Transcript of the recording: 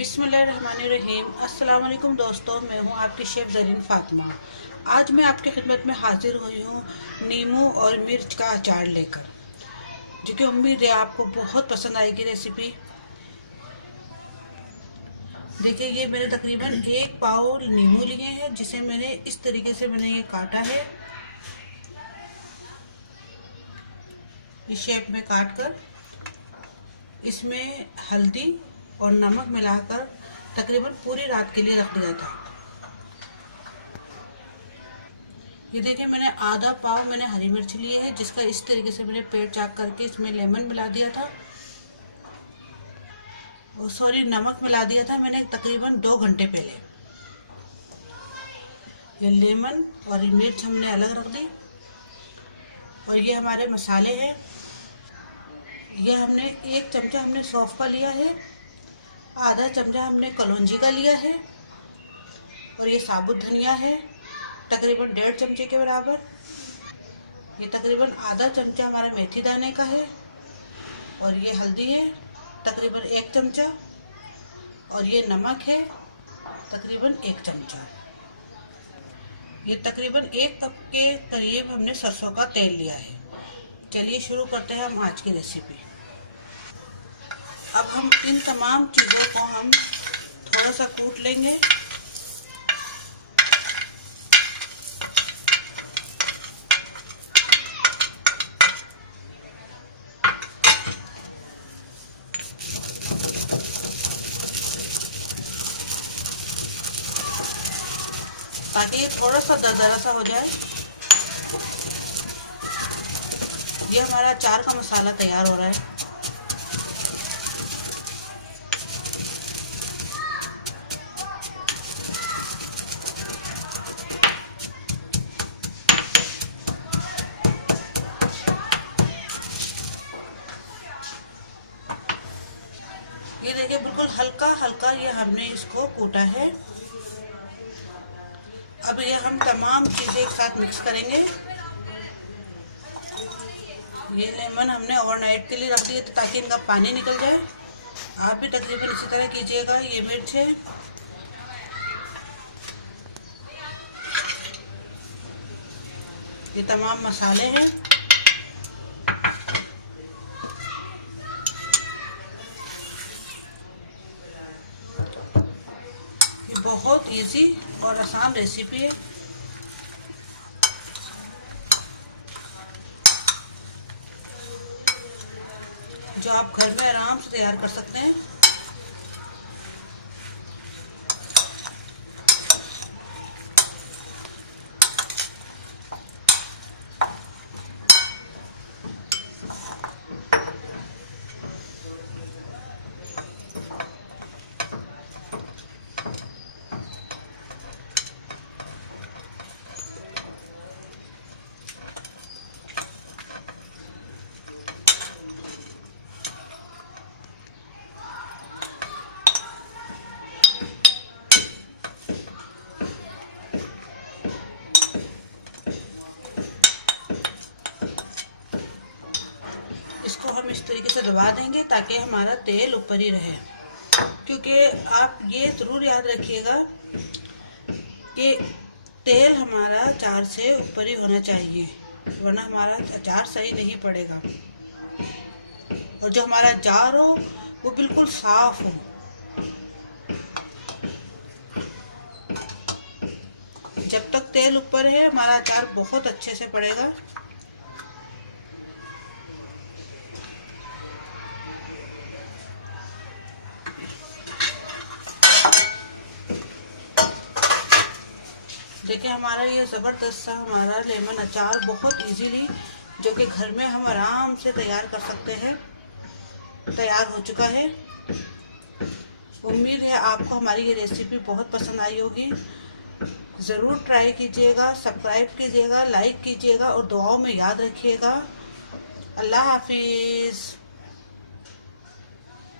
बिस्मिल्लाहिर्रहमानिर्रहीम। अस्सलाम वालेकुम दोस्तों, मैं हूं आपकी शेफ़ ज़रीन फ़ातिमा। आज मैं आपकी खिदमत में हाजिर हुई हूं नींबू और मिर्च का अचार लेकर, जो कि उम्मीद है आपको बहुत पसंद आएगी रेसिपी। देखिए, ये मैंने तकरीबन 1 पाव नींबू लिए हैं, जिसे मैंने इस तरीके से ये काटा है। इस शेप में काट कर इसमें हल्दी और नमक मिलाकर तकरीबन पूरी रात के लिए रख दिया था। ये देखिए, मैंने आधा पाव हरी मिर्च ली है, जिसका इस तरीके से मैंने पेड़ चाक करके इसमें लेमन मिला दिया था, और सॉरी नमक मिला दिया था मैंने तकरीबन 2 घंटे पहले। ये लेमन और ये मिर्च हमने अलग रख दी। और ये हमारे मसाले हैं। ये हमने 1 चमचा सौंफ का लिया है, आधा चमचा हमने कलौंजी का लिया है, और ये साबुत धनिया है तकरीबन 1.5 चमचे के बराबर। ये तकरीबन आधा चमचा हमारा मेथी दाने का है, और ये हल्दी है तकरीबन 1 चमचा, और ये नमक है तकरीबन 1 चमचा। ये तकरीबन 1 कप के करीब हमने सरसों का तेल लिया है। चलिए शुरू करते हैं हम आज की रेसिपी। अब हम इन तमाम चीज़ों को हम थोड़ा सा कूट लेंगे। ताकि ये थोड़ा सा दरदरा सा हो जाए। ये हमारा अचार का मसाला तैयार हो रहा है। ये देखिए, बिल्कुल हल्का हल्का ये हमने इसको कूटा है। अब ये हम तमाम चीज़ें एक साथ मिक्स करेंगे। ये लेमन हमने ओवरनाइट के लिए रख दिए थे ताकि इनका पानी निकल जाए। आप भी तकरीबन इसी तरह कीजिएगा। ये मिर्च है, ये तमाम मसाले हैं। ये बहुत इजी और आसान रेसिपी है, जो आप घर में आराम से तैयार कर सकते हैं। इसको हम इस तरीके से दबा देंगे ताकि हमारा तेल ऊपर ही रहे। क्योंकि आप ये ज़रूर याद रखिएगा कि तेल हमारा अचार से ऊपर ही होना चाहिए, वरना हमारा अचार सही नहीं पड़ेगा। और जो हमारा जार हो वो बिल्कुल साफ हो। जब तक तेल ऊपर है हमारा अचार बहुत अच्छे से पड़ेगा। देखिए, हमारा ये ज़बरदस्त सा हमारा लेमन अचार बहुत इजीली, जो कि घर में हम आराम से तैयार कर सकते हैं, तैयार हो चुका है। उम्मीद है आपको हमारी ये रेसिपी बहुत पसंद आई होगी। ज़रूर ट्राई कीजिएगा, सब्सक्राइब कीजिएगा, लाइक कीजिएगा और दुआओं में याद रखिएगा। अल्लाह हाफिज़।